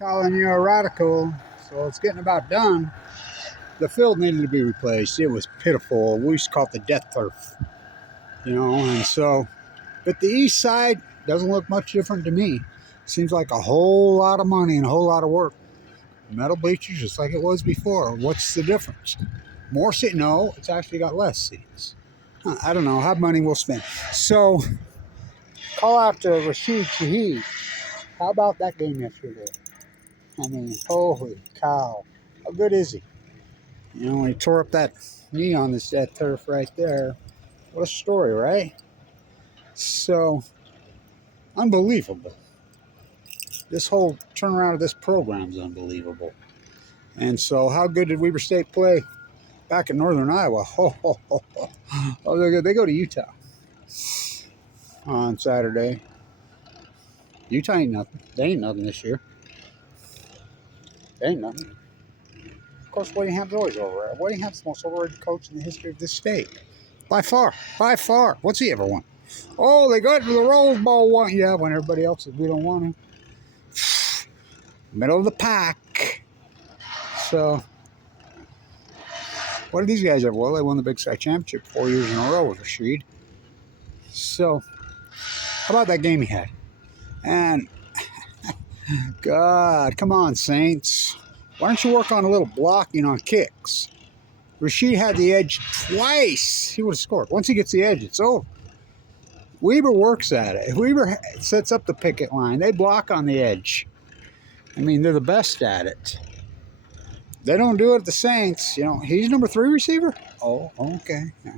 Calling you a radical, so it's getting about done. The field needed to be replaced. It was pitiful. We used to call it the death turf, and so, but the east side doesn't look much different to me. Seems like a whole lot of money and a whole lot of work. Metal bleachers just like it was before. What's the difference? More seats? No, it's actually got less seats. I don't know how money we'll spend. So, call out to Rashid Shaheed. How about that game yesterday? I mean, holy cow. How good is he? When he tore up that knee on that turf right there. What a story, right? So, unbelievable. This whole turnaround of this program is unbelievable. And so, how good did Weber State play back in northern Iowa? Oh, they go to Utah on Saturday. Utah ain't nothing. They ain't nothing this year. They ain't nothing. Of course, Whittingham's always overrated. Whittingham's the most overrated coach in the history of this state. By far. By far. What's he ever won? Oh, they got to the Rose Bowl one. Yeah, when everybody else says we don't want to. Middle of the pack. So, what did these guys have? Well, they won the Big Sky Championship 4 years in a row with Rashid. So, how about that game he had? And, God, come on, Saints. Why don't you work on a little blocking on kicks? Rashid had the edge twice. He would have scored. Once he gets the edge, it's over. Weber works at it. Weber sets up the picket line. They block on the edge. I mean, they're the best at it. They don't do it at the Saints. He's number 3 receiver? Oh, okay. Yeah.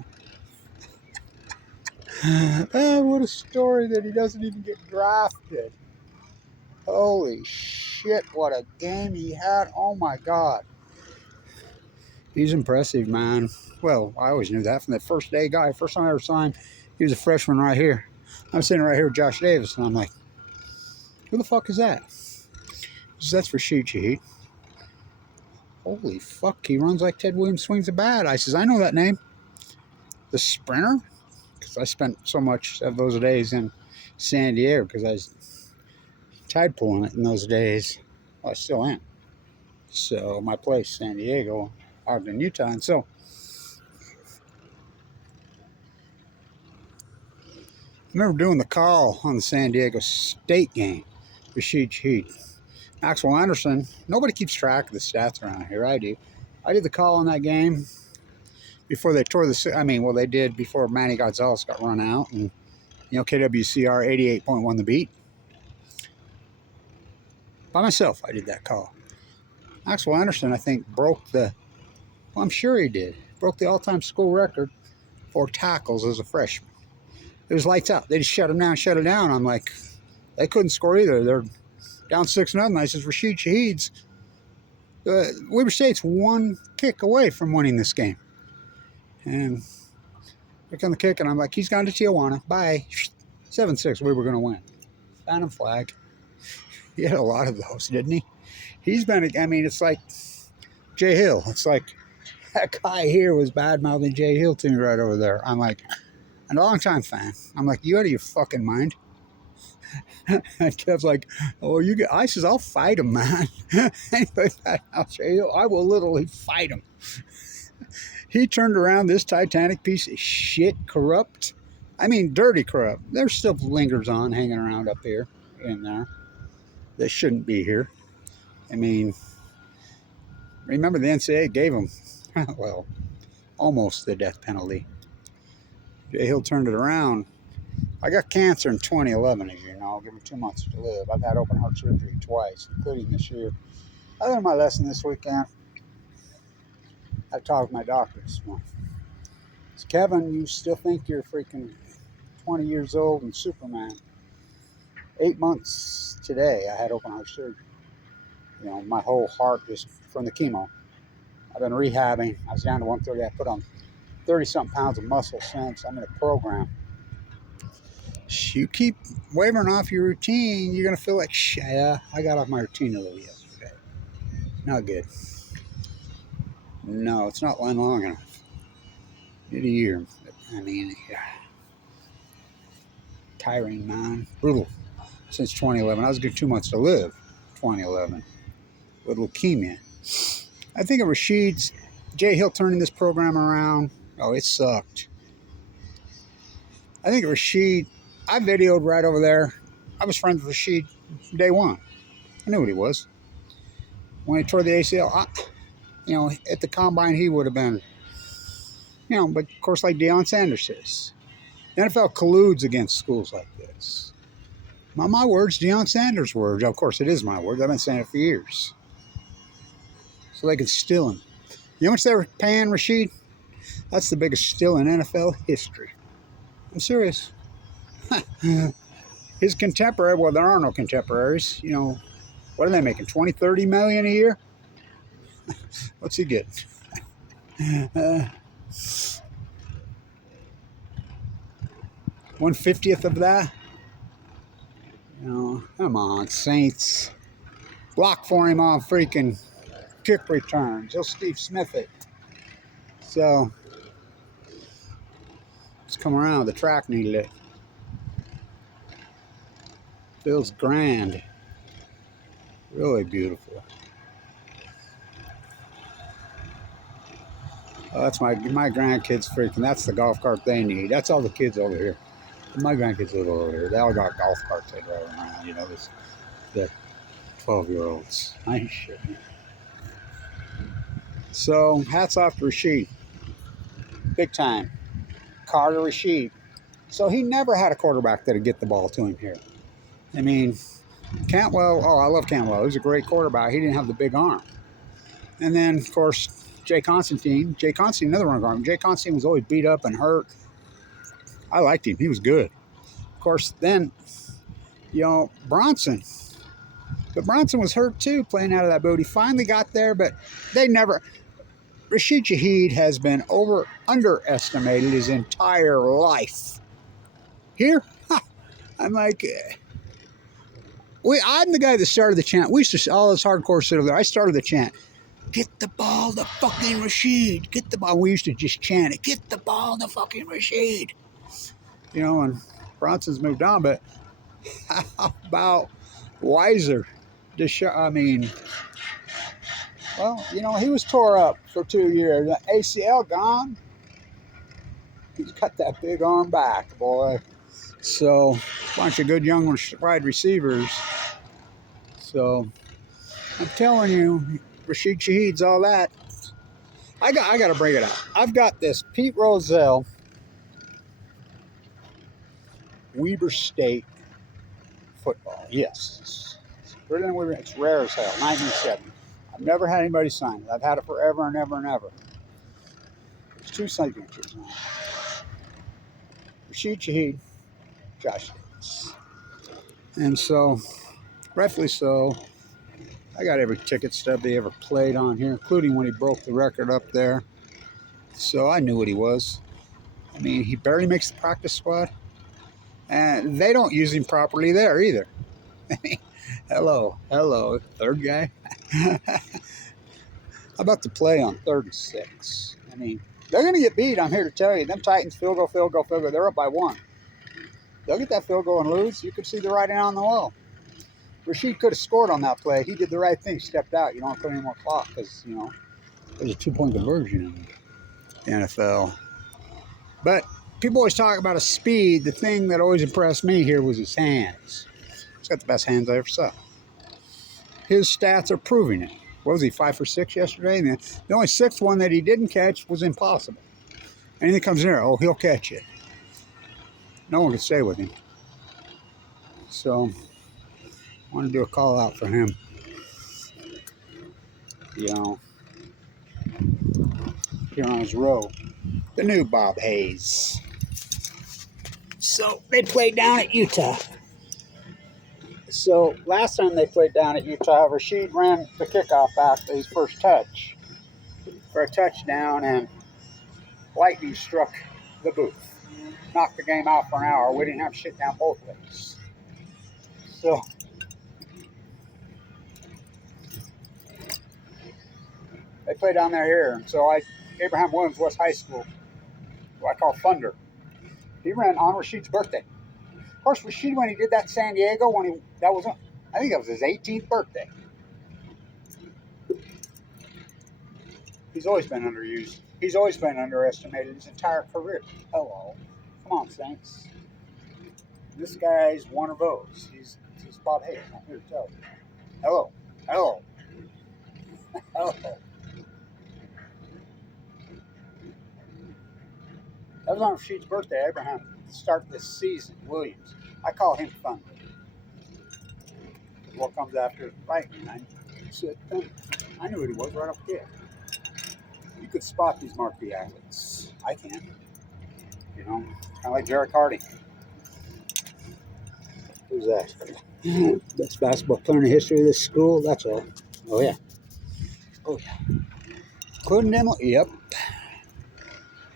What a story that he doesn't even get drafted. Holy shit, what a game he had. Oh, my God. He's impressive, man. Well, I always knew that from the first day guy. First time I ever saw him, he was a freshman right here. I'm sitting right here with Josh Davis, and I'm like, who the fuck is that? He says, that's Rashid Shaheed. Holy fuck, he runs like Ted Williams swings a bat. I says, I know that name. The sprinter? Because I spent so much of those days in San Diego because I was tide pulling it in those days. Well, I still am. So my place, San Diego, Ogden, Utah. And so I remember doing the call on the San Diego State game, Rashid Shaheed. Maxwell Anderson, nobody keeps track of the stats around here. I do. I did the call on that game before they tore they did before Manny Gonzalez got run out. And, KWCR 88.1 the beat. By myself, I did that call. Maxwell Anderson, I think, I'm sure he did, broke the all-time school record for tackles as a freshman. It was lights out. They just shut him down. I'm like, they couldn't score either. They're down 6-0. I says, Rashid Shaheed's, Weber State's one kick away from winning this game. And look on the kick, and I'm like, he's gone to Tijuana. Bye. 7-6, we were going to win. Phantom flag. He had a lot of those, didn't he? He's been, it's like Jay Hill. It's like that guy here was bad-mouthing Jay Hill to me right over there. I'm like, and a long-time fan. I'm like, you out of your fucking mind? And Kev's like, oh, I says, I'll fight him, man. Anybody bad mouth Jay Hill, I will literally fight him. He turned around this Titanic piece of shit, corrupt. Dirty corrupt. There's still lingers on hanging around up here in there. They shouldn't be here. Remember the NCAA gave him, almost the death penalty. Jay Hill turned it around. I got cancer in 2011, as you know. Give me 2 months to live. I've had open heart surgery twice, including this year. I learned my lesson this weekend. I talked with my doctor this morning. It's, Kevin, you still think you're freaking 20 years old and Superman. 8 months today, I had open heart surgery. My whole heart just from the chemo. I've been rehabbing. I was down to 130. I put on 30-something pounds of muscle since. I'm in a program. You keep wavering off your routine, you're going to feel like shit. Yeah, I got off my routine a little yesterday. Not good. No, it's not long enough. Need a year. Tiring, man. Brutal. Since 2011. I was good 2 months to live. 2011 with leukemia. I think of Rashid's, Jay Hill turning this program around. Oh, it sucked. I think of Rashid, I videoed right over there. I was friends with Rashid day one. I knew what he was. When he tore the ACL, at the combine, he would have been, but of course, like Deion Sanders says, the NFL colludes against schools like this. Not my words, Deion Sanders' words. Of course, it is my words. I've been saying it for years. So they could steal him. You know how much they were paying Rashid? That's the biggest steal in NFL history. I'm serious. His contemporary, well, there are no contemporaries. What are they making? 20, 30 million a year? What's he getting? 1/50th of that? Come on, Saints. Block for him on freaking kick returns. He'll Steve Smith it. So, let's come around. The track needed it. Feels grand. Really beautiful. Oh, that's my grandkids freaking. That's the golf cart they need. That's all the kids over here. My grandkids live over here. They all got golf carts they drive around. The 12-year-olds. I ain't shit. So, hats off to Rashid. Big time. CARR-EER. So, he never had a quarterback that'd get the ball to him here. I mean, Cantwell, I love Cantwell. He was a great quarterback. He didn't have the big arm. And then, of course, Jay Constantine, another running arm. Jay Constantine was always beat up and hurt. I liked him. He was good. Of course, then, Bronson. But Bronson was hurt too, playing out of that boat. He finally got there, but they never. Rashid Shaheed has been underestimated his entire life. Here, I'm like, I'm the guy that started the chant. We used to, all this hardcore shit over there. I started the chant. Get the ball to fucking Rashid. Get the ball. We used to just chant it. Get the ball to fucking Rashid. And Bronson's moved on, but how about Weiser? He was tore up for 2 years. The ACL gone. He's got that big arm back, boy. So, a bunch of good young wide receivers. So, I'm telling you, Rashid Shaheed's all that. I got to bring it out. I've got this Pete Rozelle Weber State football. Yes. It's rare as hell. 1970. I've never had anybody sign it. I've had it forever and ever and ever. There's 2 signatures on it. Rashid Shaheed, Josh Davis. And so, rightfully so, I got every ticket stub he ever played on here, including when he broke the record up there. So I knew what he was. I mean, he barely makes the practice squad. And they don't use him properly there either. Hello, third guy. How about the play on 3rd and 6? I mean, they're going to get beat, I'm here to tell you. Them Titans, field goal. They're up by 1. They'll get that field goal and lose. You can see the writing on the wall. Rashid could have scored on that play. He did the right thing, stepped out. You don't put any more clock because, there's a 2-point conversion in the NFL. But people always talk about his speed. The thing that always impressed me here was his hands. He's got the best hands I ever saw. His stats are proving it. What was he, 5 for 6 yesterday? And the only 6th one that he didn't catch was impossible. Anything comes near, he'll catch it. No one can stay with him. So, I want to do a call out for him. Here on his row. The new Bob Hayes. So, they played down at Utah. So, last time they played down at Utah, Rashid ran the kickoff after his first touch for a touchdown, and lightning struck the booth. Knocked the game out for an hour. We didn't have shit down both ways. So, they play down there here. And so, Abraham Williams West High School, who I call Thunder, he ran on Rashid's birthday. Of course, Rashid, when he did that in San Diego, I think that was his 18th birthday. He's always been underused. He's always been underestimated his entire career. Hello. Come on, Saints. This guy's one of those. He's Bob Hayes. I'm here to tell you. Hello. Hello. Hello. That was on Rashid's birthday, Abraham, to start this season, Williams. I call him Thunder. What comes after lightning? I said Thunder. I knew what he was right off the gate. You could spot these marquee athletes. I can. You know, kind of like Jared Harding. Who's that? Best basketball player in the history of this school. That's all. Oh yeah. Oh yeah. Couldn't demo. Yep.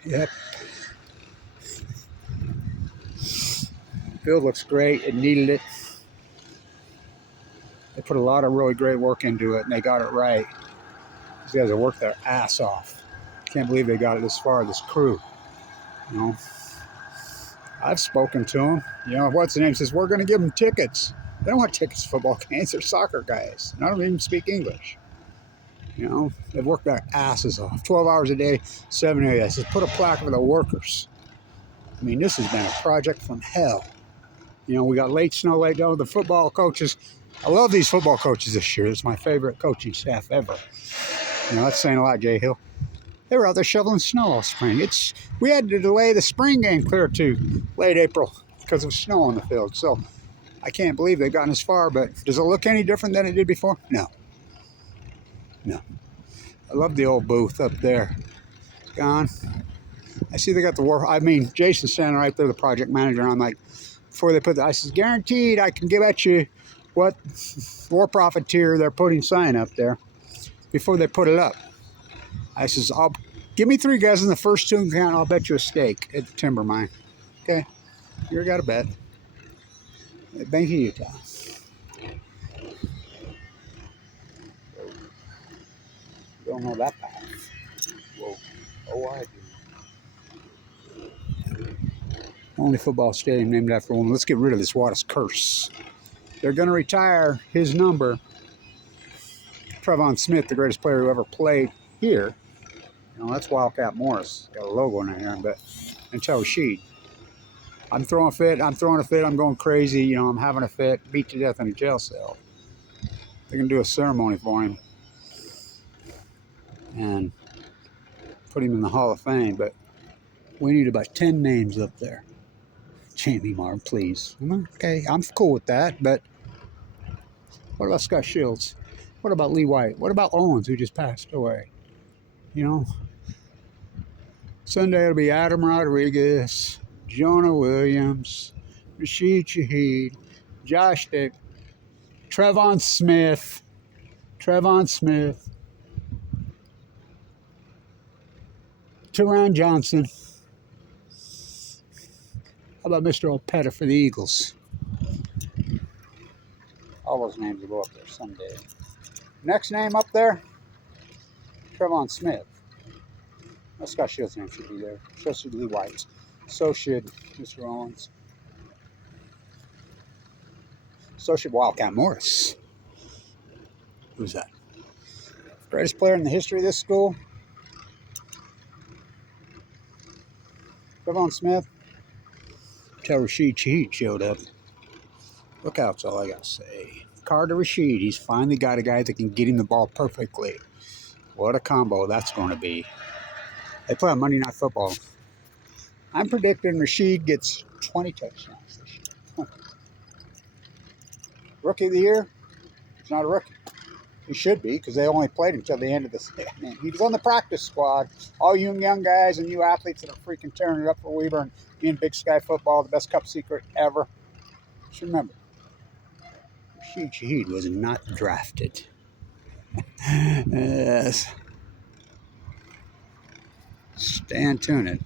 Yep. Field looks great. It needed it. They put a lot of really great work into it, and they got it right. These guys have worked their ass off. Can't believe they got it this far, this crew. You know, I've spoken to them. You know, what's the name says, we're going to give them tickets. They don't want tickets to football games. They're soccer guys. None of them even speak English. You know, they've worked their asses off. 12 hours a day, 7 days. I said, put a plaque for the workers. I mean, this has been a project from hell. You know, we got late snow, late down. The football coaches, I love these football coaches this year. It's my favorite coaching staff ever. You know, that's saying a lot, Jay Hill. They were out there shoveling snow all spring. We had to delay the spring game clear to late April because of snow on the field. So I can't believe they've gotten as far, but does it look any different than it did before? No. No. I love the old booth up there. Gone. I see they got the Jason's standing right there, the project manager, and I'm like, before they put I says, guaranteed I can give at you what for-profiteer they're putting sign up there before they put it up. I says, give me 3 guys in the first 2 count, I'll bet you a steak at the timber mine. Okay, you got a bet. Bank of Utah. Don't know that path. Whoa. Oh, I do. Only football stadium named after a woman. Let's get rid of this Wattis curse. They're going to retire his number. Trevon Smith, the greatest player who ever played here. You know, that's Wildcat Morris. Got a logo in there, but until Rashid. I'm throwing a fit. I'm going crazy. You know, I'm having a fit. Beat to death in a jail cell. They're going to do a ceremony for him and put him in the Hall of Fame, but we need about 10 names up there. Jamie Marr, please. Okay, I'm cool with that, but what about Scott Shields? What about Lee White? What about Owens, who just passed away? You know, Sunday it'll be Adam Rodriguez, Jonah Williams, Rashid Shaheed, Josh Dick, Trevon Smith, Teron Johnson. How about Mr. Opeta for the Eagles? All those names will go up there someday. Next name up there, Trevon Smith. Well, Scott Shields' name should be there. So should Lee White's. So should Mr. Owens. So should Wildcat Morris. Who's that? Greatest player in the history of this school? Trevon Smith. Till Rashid Shaheed showed up. Look out, that's all I gotta say. Card to Rashid. He's finally got a guy that can get him the ball perfectly. What a combo that's going to be. They play on Monday Night Football. I'm predicting Rashid gets 20 touchdowns this year. Rookie of the year? He's not a rookie. He should be, because they only played until the end of the season. He was on the practice squad. All you young guys and you athletes that are freaking tearing it up for Weaver and being Big Sky football, the best cup secret ever. Just remember, Rashid Shaheed was not drafted. Yes. Stand tuned.